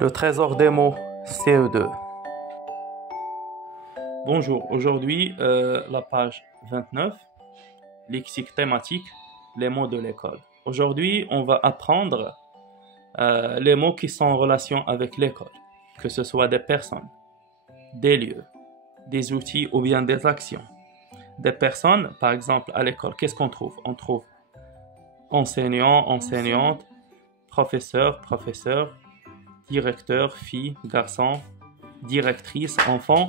Le trésor des mots, CE2. Bonjour, aujourd'hui, la page 29, lexique thématique, les mots de l'école. Aujourd'hui, on va apprendre les mots qui sont en relation avec l'école, que ce soit des personnes, des lieux, des outils ou bien des actions. Des personnes, par exemple, à l'école, qu'est-ce qu'on trouve? On trouve enseignant, enseignante, professeur, professeur, directeur, fille, garçon, directrice, enfant,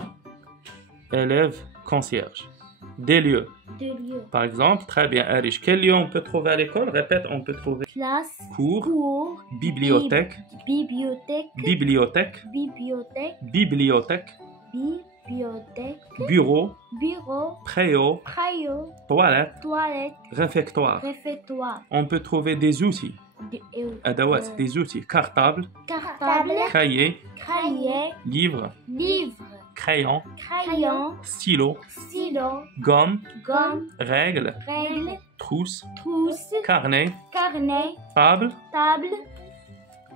élève, concierge. Des lieux. Des lieux. Par exemple, très bien, Arish. Quel lieu on peut trouver à l'école? Répète, on peut trouver Classe. cours, bibliothèque, Bibliothèque. bibliothèque, Bibliothèque. bibliothèque, Bibliothèque. bureau, Bureau. préau, Crayon. toilette, Toilette. réfectoire. Réfectoire. On peut trouver des outils, adawat, des outils, cartable, Cartable. cahier, Cahier. livre, Livre. crayon, Crayon. stylo, Stylo. gomme, Gomme. règle, Règle. trousse, Trousse. carnet, Carnet. table, Table.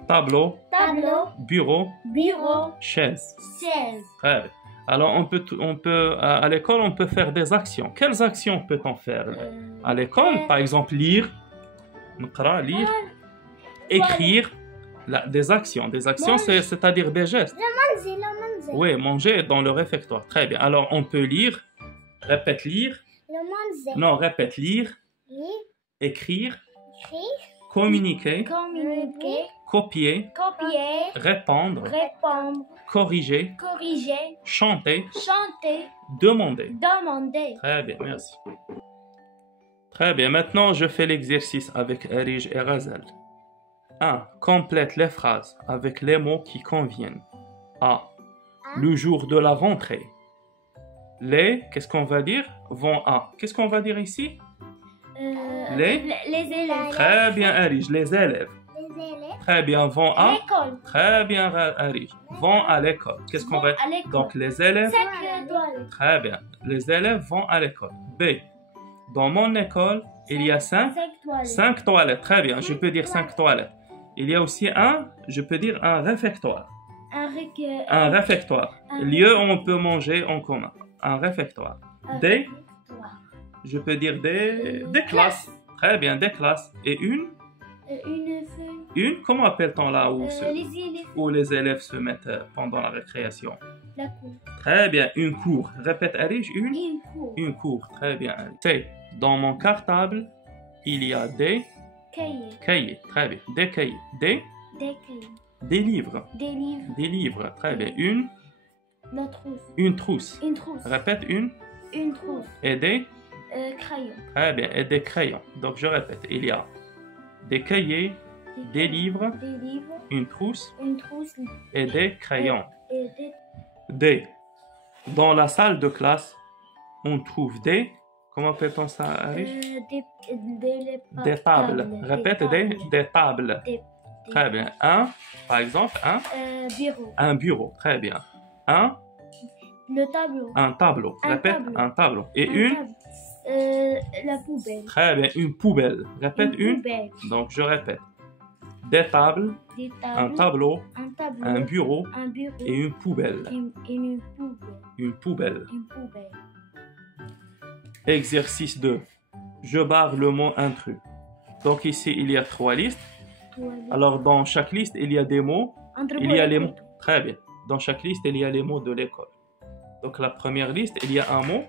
tableau, Tableau. bureau, Bureau. chaise. Chaise. Très bien. Alors, à l'école, on peut faire des actions. Quelles actions peut-on faire à l'école? Par exemple, lire, نقرأ, lire, écrire, des actions. Des actions, c'est-à-dire des gestes. Manzil, le manzil. Oui, manger dans le réfectoire. Très bien. Alors, on peut lire, répète lire, Le manzil. non, répète lire, Lire. écrire, Écrire. communiquer, Communiquer. copier, Copier. répondre, Répondre. corriger, Corriger. chanter, Chanter. demander. Demander. Très bien, merci. Très bien, maintenant je fais l'exercice avec Arij et Razel. 1. Complète les phrases avec les mots qui conviennent. A. Le jour de la rentrée. Les, qu'est-ce qu'on va dire? Vont à. Qu'est-ce qu'on va dire ici? Les élèves. Très bien, Arij, les élèves. Les élèves. Très bien, vont à. L'école. Très bien, Arij. Vont à l'école. Qu'est-ce qu'on va À l'école. Donc les élèves. 5 étoiles. Très bien. Les élèves vont à l'école. B. Dans mon école, il y a 5 toilettes. 5 toilettes. Très bien, je peux dire 5 toilettes. Il y a aussi je peux dire un réfectoire. Un réfectoire. Lieu où on peut manger en commun. Un réfectoire. Des, je peux dire des classes. Très bien, des classes. Et comment appelle-t-on là où les élèves se mettent pendant la récréation? La cour. Très bien, une cour. Répète, Arij, Une cour. une cour. Très bien. C. Dans mon cartable, il y a des Cahier. cahiers. Très bien. Des cahiers. Des cahiers. Des livres. Des livres. Des livres. Très bien. La trousse. Une trousse. Une trousse. Répète, Une trousse. et des. Crayon. Très bien. Et des crayons. Donc je répète, il y a des cahiers, des livres, Des livres. une trousse Une trousse. et des crayons. Et des Des. Dans la salle de classe, on trouve des. Comment appelle-t-on ça, Arij? Des tables. Répète, des tables. Très bien. Par exemple, Bureau. un bureau. Très bien. Le tableau. Un tableau. Un Répète, tableau. un tableau. Et La poubelle. Très bien, une poubelle. Répète, Poubelle. Donc, je répète. Des tables, Des un tables. tableau, Un tableau. un bureau Un bureau. et une poubelle. Une poubelle. Une poubelle. Une poubelle. Exercice 2. Je barre le mot intrus. Donc ici, il y a 3 listes. Alors, dans chaque liste, il y a des mots. Il y a les mots. Très bien. Dans chaque liste, il y a les mots de l'école. Donc, la première liste, il y a un mot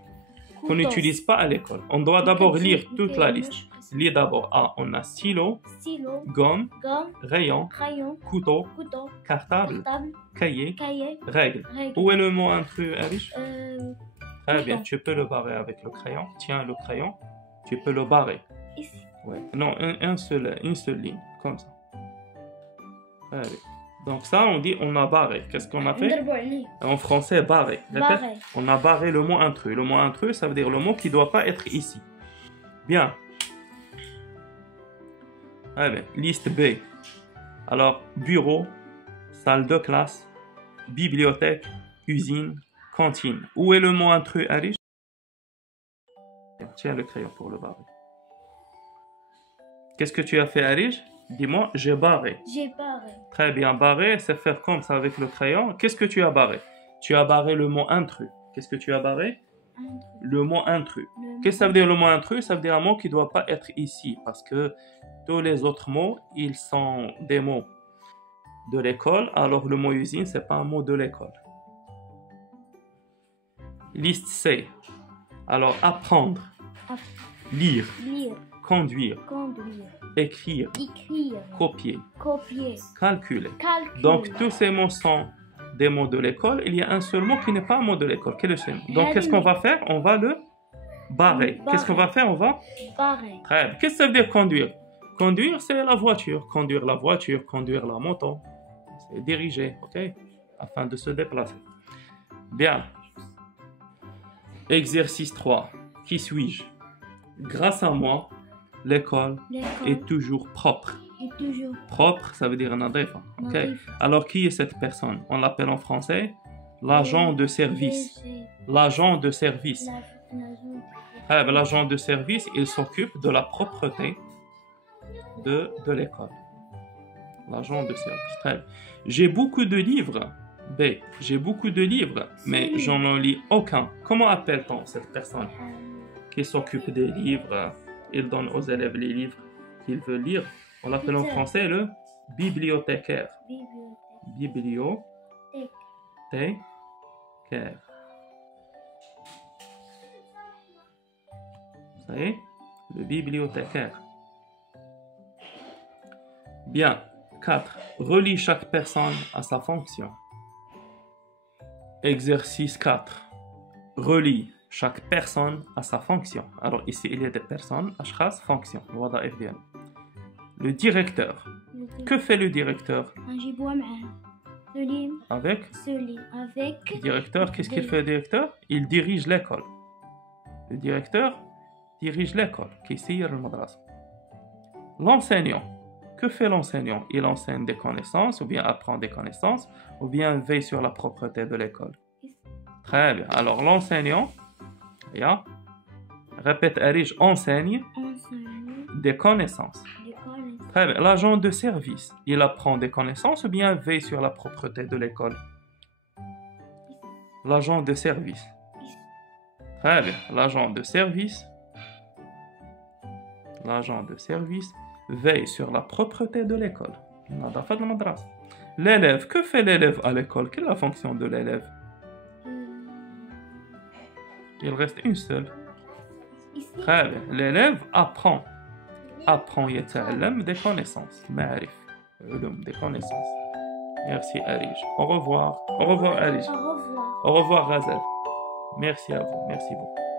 qu'on n'utilise pas à l'école. On doit d'abord lire toute la liste. Lis d'abord. On a stylo, Stylo. gomme, Gomme. rayon, Crayon. couteau, Couteau. cartable, Table. cahier, Cahier. règle. Règle. Où est le mot intrus, Arish? Très bien, couteau. tu peux le barrer avec le crayon. Tiens le crayon, tu peux le barrer. Ici. Ouais. Non, une seule ligne, comme ça. Très bien. Donc ça, on dit on a barré. Qu'est-ce qu'on a fait? En français, barré. Répète. Barré. On a barré le mot intrus. Le mot intrus, ça veut dire le mot qui ne doit pas être ici. Bien. Très bien. Liste B. Alors, bureau, salle de classe, bibliothèque, cuisine, cantine. Où est le mot intrus, Arish? Tiens le crayon pour le barrer. Qu'est-ce que tu as fait, Arish? Dis-moi, j'ai barré. J'ai barré. Très bien. Barrer, c'est faire comme ça avec le crayon. Qu'est-ce que tu as barré? Tu as barré le mot intrus. Qu'est-ce que tu as barré? Le mot intrus. Qu'est-ce que ça veut dire le mot intrus? Ça veut dire un mot qui ne doit pas être ici. Parce que tous les autres mots, ils sont des mots de l'école. Alors le mot usine, ce n'est pas un mot de l'école. Liste C. Alors apprendre, lire, conduire, écrire, copier, calculer. Donc tous ces mots sont des mots de l'école. Il y a un seul mot qui n'est pas un mot de l'école. Quel est ce mot? Donc qu'est-ce qu'on va faire? On va le barrer. Qu'est-ce qu'on va faire? On va barrer. Très bien. Qu'est-ce que ça veut dire conduire? Conduire, c'est la voiture. Conduire la voiture, conduire la moto. C'est diriger, ok? Afin de se déplacer. Bien. Exercice 3. Qui suis-je? Grâce à moi, l'école est toujours propre. Propre, ça veut dire nadifa. Ok. Alors, qui est cette personne? On l'appelle en français l'agent de service. L'agent de service. L'agent de service, il s'occupe de la propreté de l'école. L'agent de service. Très bien. J'ai beaucoup de livres. B. J'ai beaucoup de livres, mais j'en lis aucun. Comment appelle-t-on cette personne qui s'occupe des livres? Il donne aux élèves les livres qu'ils veulent lire. On l'appelle en français le bibliothécaire. Bibliothécaire. Ça y est, le bibliothécaire. Bien. 4. Relie chaque personne à sa fonction. Exercice 4. Relie chaque personne à sa fonction. Alors ici, il y a des personnes, ashkhas, fonction. Le directeur. Que fait le directeur? Avec le directeur, qu'est-ce qu'il fait le directeur? Il dirige l'école. Le directeur dirige l'école. L'enseignant. Que fait l'enseignant? Il enseigne des connaissances, ou bien apprend des connaissances, ou bien veille sur la propreté de l'école. Très bien. Alors l'enseignant, répète, Arish, enseigne des connaissances. Très bien. L'agent de service, il apprend des connaissances, ou bien veille sur la propreté de l'école? L'agent de service. Très bien. L'agent de service. L'agent de service veille sur la propreté de l'école. L'élève, que fait l'élève à l'école? Quelle est la fonction de l'élève? Il reste une seule. Très bien. L'élève apprend. Apprend يتعلم des connaissances. معرف. علوم, des connaissances. Merci Arish. Au revoir. Au revoir Arish. Au revoir. Au revoir Razel. Merci à vous. Merci beaucoup.